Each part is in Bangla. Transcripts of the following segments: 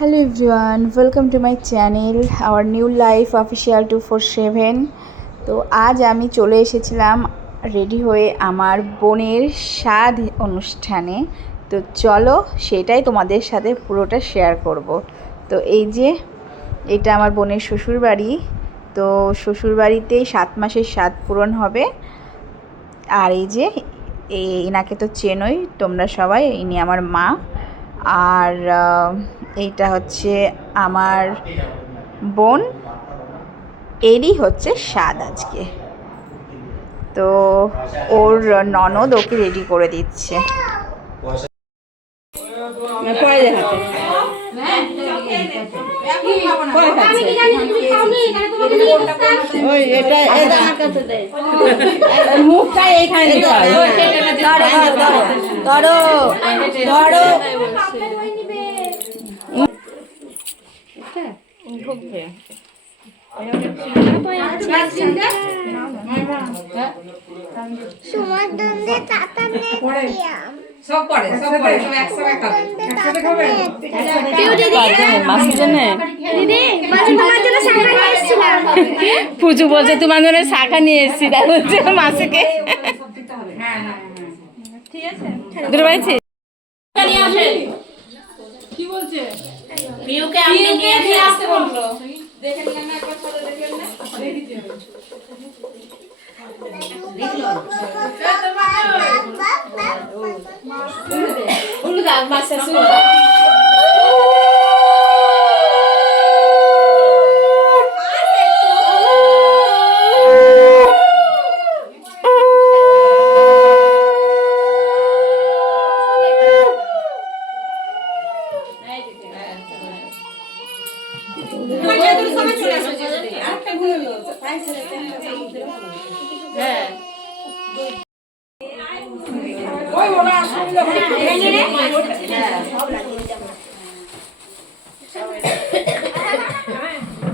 Hello everyone, welcome to my channel, our new life official 247। তো আজ আমি চলে এসেছিলাম রেডি হয়ে আমার বোনের সাধ অনুষ্ঠানে। তো চলো সেটাই তোমাদের সাথে পুরোটা শেয়ার করব। তো এই যে এটা আমার বোনের শ্বশুরবাড়ি। তো শ্বশুরবাড়িতেই 7 মাসের সাধ পূরণ হবে। আর এই যে এনাকে তো চেনোই তোমরা সবাই, ইনি আমার মা। আর এইটা হচ্ছে আমার বোন, এরই হচ্ছে স্বাদ আজকে। তো ওর ননদ ওকে রেডি করে দিচ্ছে। মুখটা এইখানে ধরো ধরো সব করে সব একসাথে খাবে। পুজো বলছে তোমার জন্য শাখা নিয়ে এসেছি, তাই বলছে মাসিকে। কি বলছে? পিউকে আপনি নিয়ে আসতে বললো। দেখে নিলেন না একবার, ফটো দেখলেন না?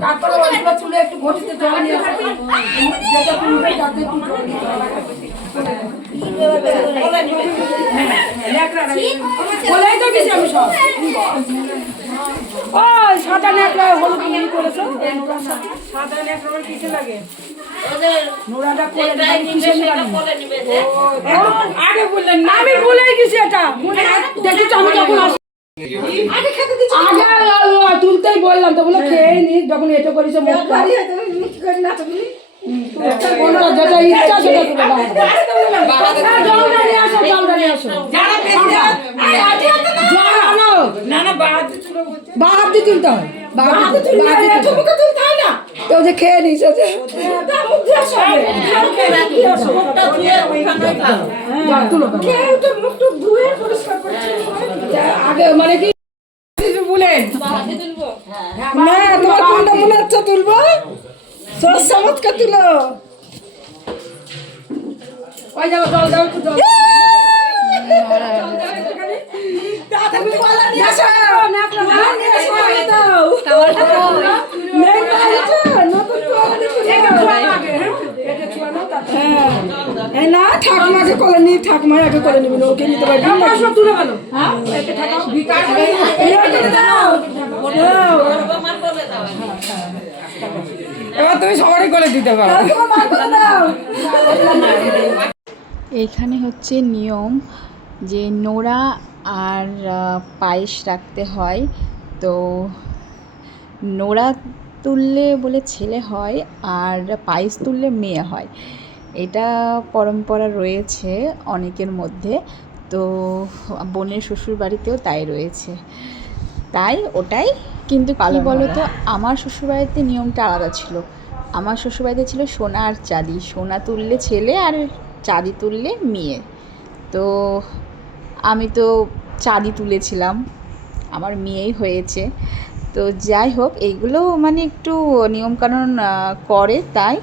তারপরে চুলে একটু ঘটিতে জল নিয়ে বলেই তো গেছি আমি সব। ওই সাদা ন্যাকড়া হলুদ মিল করেছো, সাদা ন্যাকড়া কিসে লাগে? নোড়াটা করে আগে বললেন না, আমি ভুলে গেছি। এটা দেখি আমি যখন আসি আগে তুলতেই বললাম তো, বলে খেয়ে নি যখন এটা করিস যেটা ইচ্ছা সেটা বাহার দিয়ে তুলতে হয়, তো যে খেয়ে নিস আগে মানে কি বলেন না, তোমার কোনটা মনে হচ্ছে তুলবো? সোচ চমৎকার তুলো। ওই যাবো, জল দাও একটু, জল না ঠাকুমাকে করে নি, ঠাকুমার আগে করে নিবি, ওকে নিতে পারবি না। সব তুলে গেল। এবার তুমি সবারই করে দিতে পারো। এখানে হচ্ছে নিয়ম যে নোড়া আর পায়েস রাখতে হয়। তো নোড়া তুললে বলে ছেলে হয়, আর পায়েস তুললে মেয়ে হয়। এটা পরম্পরা রয়েছে অনেকের মধ্যে। তো বোনের শ্বশুর বাড়িতেও তাই রয়েছে, তাই ওটাই কিন্তু কী বলো তো, আমার শ্বশুরবাড়িতে নিয়মটা আলাদা ছিল। আমার শ্বশুরবাড়িতে ছিল সোনা আর চাঁদি, সোনা তুললে ছেলে আর চাঁদি তুললে মেয়ে। তো আমি তো চাঁদি তুলেছিলাম, আমার মেয়েই হয়েছে। তো যাই হোক, এইগুলো মানে একটু নিয়মকানুন করে, তাই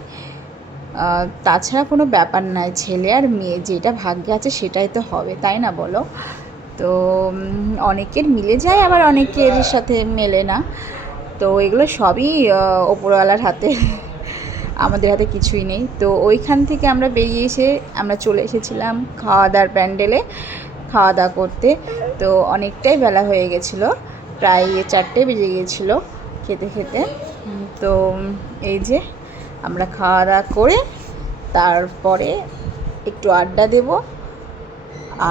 তাছাড়া কোনো ব্যাপার নাই, ছেলে আর মেয়ে যেটা ভাগ্যে আছে সেটাই তো হবে, তাই না বলো? তো অনেকের মিলে যায়, আবার অনেকের সাথে মেলে না। তো এগুলো সবই ওপরওয়ালার হাতে, আমাদের হাতে কিছুই নেই। তো ওইখান থেকে আমরা বেরিয়ে এসে আমরা চলে এসেছিলাম খাওয়া দাওয়ার প্যান্ডেলে খাওয়া দাওয়া করতে। তো অনেকটাই বেলা হয়ে গেছিলো। প্রায় 4টে বেজে গিয়েছিলো খেতে খেতে। তো এই যে আমরা খাওয়া দাওয়া করে তারপরে একটু আড্ডা দেব,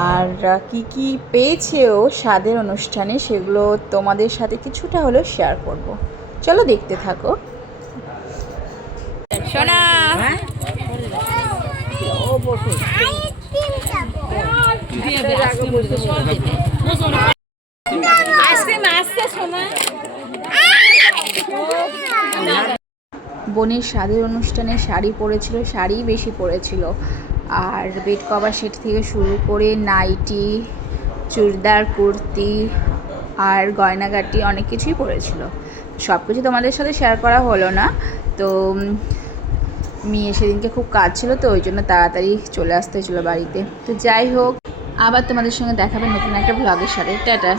আর কি কি পেয়েছে ও স্বাদের অনুষ্ঠানে সেগুলো তোমাদের সাথে কিছুটা হলেও শেয়ার করব। চলো দেখতে থাকো। সোনা আইসক্রিম আসছে সোনা। বোনের স্বাদের অনুষ্ঠানে শাড়ি পরেছিল, শাড়ি বেশি পরেছিল, আর বেড কভার সেট থেকে শুরু করে নাইটি, চুড়িদার, কুর্তি আর গয়নাগাটি অনেক কিছুই পরেছিল। সব কিছু তোমাদের সাথে শেয়ার করা হলো না, তো মেয়ে সেদিনকে খুব কাজ ছিল, তো ওই জন্য তাড়াতাড়ি চলে আসতে হয়েছিলো বাড়িতে। তো যাই হোক, আবার তোমাদের সঙ্গে দেখাবে নতুন একটা ভ্লগের সাথে। টাটা।